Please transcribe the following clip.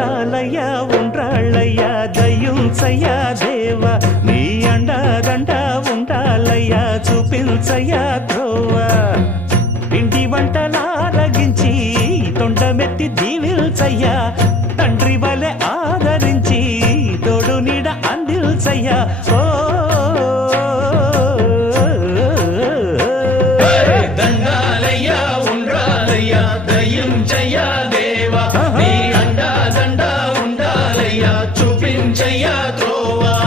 తోడాలయ్యా ఉండాలయ్యా దయుంచయ్యా దేవా నీ అండాదండ ఉండాలయ్యా చూపించయ్యా ద్రోవా ఇంటి వంటలారగించి తొండమెత్తి దీవిల్చయ్యా తండ్రి వలె ఆదరించి తోడు నీడ అందిల్చయ్యా ఓ దండాలయ్యా ఉండాలయ్యా దయం జయా దేవా కనిపించయ్యా త్రోవా